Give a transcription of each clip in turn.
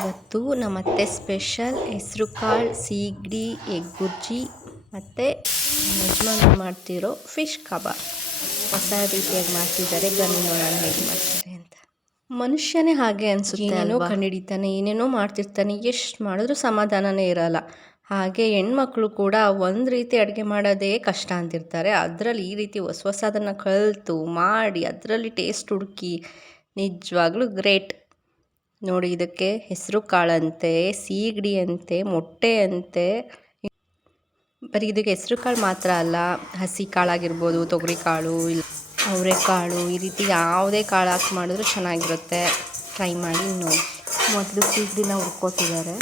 ಇವತ್ತು ನಮ್ಮತ್ತೆ ಸ್ಪೆಷಲ್ ಹೆಸರು ಕಾಳು ಸೀಗಡಿ ಎಗ್ ಬುರ್ಜಿ ಮತ್ತು ಯಜಮಾನ್ರು ಮಾಡ್ತಿರೋ ಫಿಶ್ ಕಬಾಬ್ ಹೊಸ ರೀತಿಯಾಗಿ ಮಾಡ್ತಿದ್ದಾರೆ. ಬನ್ನಿ ನೋಡೋಣ ಹೇಗೆ ಮಾಡ್ತಾರೆ ಅಂತ. ಮನುಷ್ಯನೇ ಹಾಗೆ ಅನಿಸುತ್ತೆ, ಏನೇನೋ ಕಂಡುಹಿಡಿತಾನೆ, ಏನೇನೋ ಮಾಡ್ತಿರ್ತಾನೆ, ಎಷ್ಟು ಮಾಡಿದ್ರೂ ಸಮಾಧಾನನೇ ಇರಲ್ಲ. ಹಾಗೆ ಹೆಣ್ಮಕ್ಳು ಕೂಡ ಒಂದು ರೀತಿ ಅಡುಗೆ ಮಾಡೋದೇ ಕಷ್ಟ ಅಂತಿರ್ತಾರೆ. ಅದರಲ್ಲಿ ಈ ರೀತಿ ಹೊಸದನ್ನು ಕಲಿತು ಮಾಡಿ ಅದರಲ್ಲಿ ಟೇಸ್ಟ್ ಹುಡುಕಿ ನಿಜವಾಗ್ಲೂ ಗ್ರೇಟ್. ನೋಡಿ, ಇದಕ್ಕೆ ಹೆಸರು ಕಾಳಂತೆ, ಸೀಗಡಿ ಅಂತೆ, ಮೊಟ್ಟೆ ಅಂತೆ. ಬರೀ ಇದಕ್ಕೆ ಹೆಸರು ಕಾಳು ಮಾತ್ರ ಅಲ್ಲ, ಹಸಿ ಕಾಳಾಗಿರ್ಬೋದು, ತೊಗರಿ ಕಾಳು, ಇಲ್ಲ ಅವರೆಕಾಳು, ಈ ರೀತಿ ಯಾವುದೇ ಕಾಳು ಹಾಕಿ ಮಾಡಿದ್ರೂ ಚೆನ್ನಾಗಿರುತ್ತೆ. ಟ್ರೈ ಮಾಡಿ ನೋಡಿ. ಮೊದಲು ಸೀಗಡಿನ ಹುರ್ಕೋತಿದ್ದಾರೆ.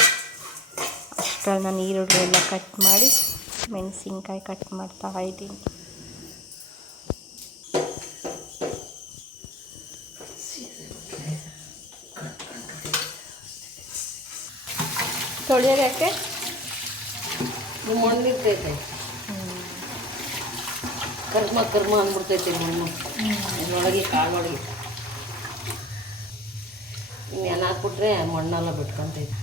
ಅಷ್ಟರಲ್ಲಿ ನಾನು ಈರುಳ್ಳಿ ಎಲ್ಲ ಕಟ್ ಮಾಡಿ ಮೆಣಸಿನ್ಕಾಯಿ ಕಟ್ ಮಾಡ್ತಾ ಇದ್ದೀನಿ. ತೊಳೆಯೋದು ಯಾಕೆ? ಮಣ್ಣಿರ್ತೈತೆ, ಕರ್ಮ ಅಂದ್ಬಿಡ್ತೈತೆ ಮಣ್ಣು ಅದರೊಳಗೆ, ಕಾಳೊಳಗೆ ನೆನ ಹಾಕ್ಬಿಟ್ರೆ ಮಣ್ಣೆಲ್ಲ ಬಿಟ್ಕೊತೈತೆ.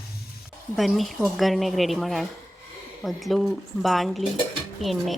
ಬನ್ನಿ ಒಗ್ಗರಣೆಗೆ ರೆಡಿ ಮಾಡೋಣ. ಮೊದಲು ಬಾಣಲಿ, ಎಣ್ಣೆ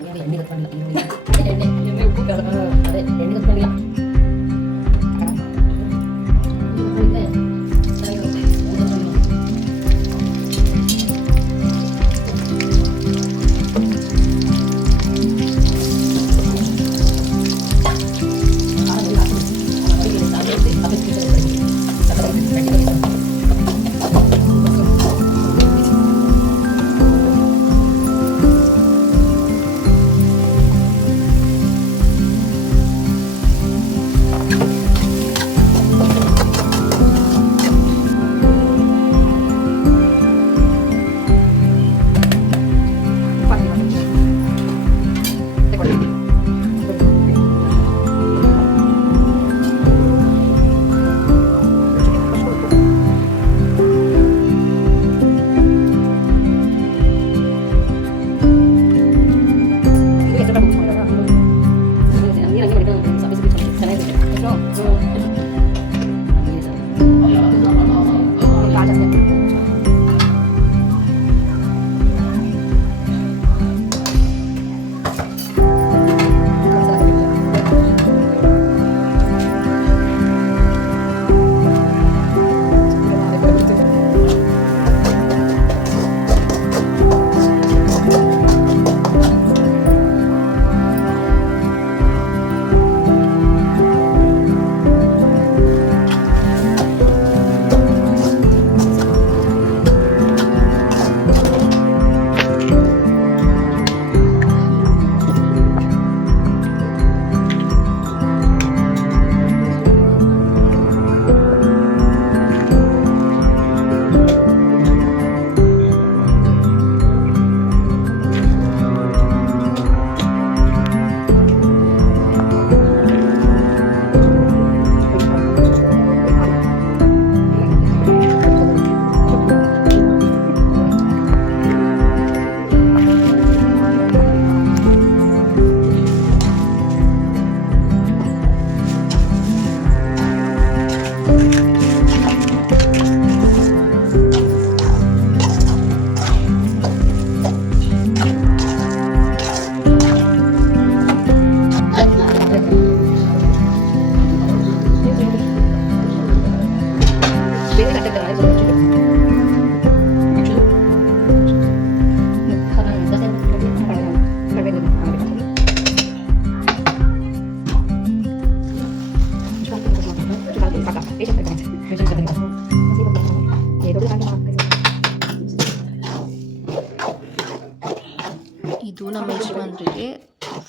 ಇದು ನಮ್ಮ ಯಜಮಾನ್ರಿಗೆ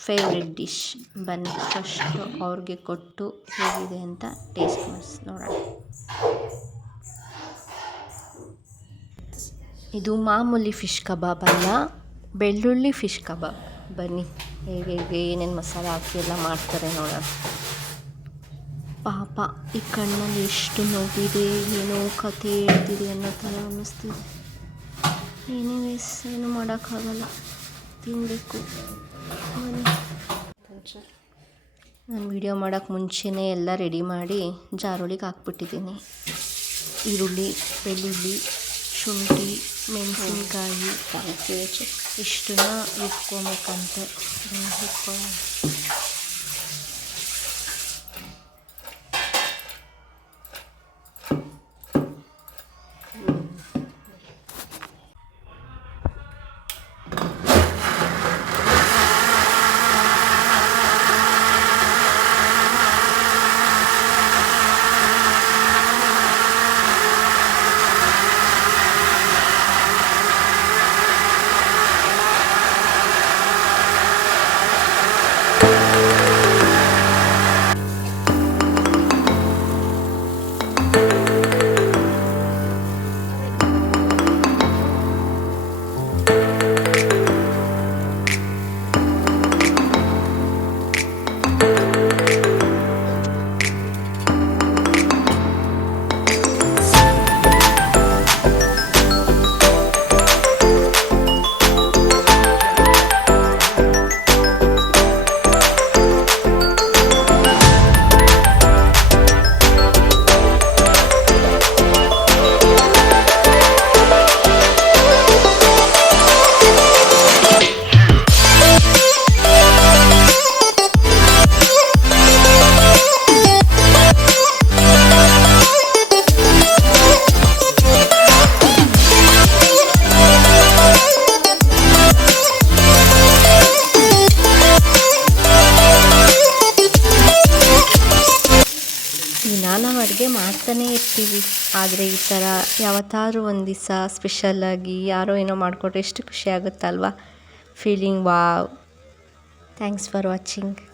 ಫೇವ್ರೆಟ್ ಡಿಶ್. ಬನ್ನಿ ಫಸ್ಟು ಅವ್ರಿಗೆ ಕೊಟ್ಟು ಹೇಗಿದೆ ಅಂತ ಟೇಸ್ಟ್ ಮಾಡಿಸಿ ನೋಡೋಣ. ಇದು ಮಾಮೂಲಿ ಫಿಶ್ ಕಬಾಬ್ ಅಲ್ಲ, ಬೆಳ್ಳುಳ್ಳಿ ಫಿಶ್ ಕಬಾಬ್. ಬನ್ನಿ ಹೇಗೆ ಏನೇನು ಮಸಾಲ ಹಾಕಿ ಎಲ್ಲ ಮಾಡ್ತಾರೆ ನೋಡೋಣ. ಪಾಪ ಈ ಕಣ್ಣಲ್ಲಿ ಎಷ್ಟು ನೋವಿದೆ, ಏನೋ ಕಥೆ ಹೇಳ್ತಿದೆ ಅನ್ನೋ ಥರ ಅನ್ನಿಸ್ತಿದೆ. ಎನಿವೇಸ್ ಏನು ಮಾಡೋಕ್ಕಾಗಲ್ಲ, ತಿನ್ನಬೇಕು. ನಾನು ವಿಡಿಯೋ ಮಾಡೋಕ್ಕೆ ಮುಂಚೆನೇ ಎಲ್ಲ ರೆಡಿ ಮಾಡಿ ಜಾರೊಳಿಗೆ ಹಾಕ್ಬಿಟ್ಟಿದ್ದೀನಿ. ಈರುಳ್ಳಿ, ಬೆಳ್ಳುಳ್ಳಿ, ಶುಂಠಿ, ಮೆಣಸಿನ್ಕಾಯಿ ಇಷ್ಟನ್ನ ರುಬ್ಕೊಬೇಕಂತೆ. ರುಬ್ಕೊಳ್ಳೋಣ. ನಾವು ಅಡುಗೆ ಮಾಡ್ತಾನೇ ಇರ್ತೀವಿ, ಆದರೆ ಈ ಥರ ಯಾವತ್ತಾದ್ರೂ ಒಂದು ದಿವಸ ಸ್ಪೆಷಲ್ಲಾಗಿ ಯಾರೋ ಏನೋ ಮಾಡಿಕೊಟ್ರೆ ಎಷ್ಟು ಖುಷಿ ಆಗುತ್ತಲ್ವಾ. Feeling wow. Thanks for watching.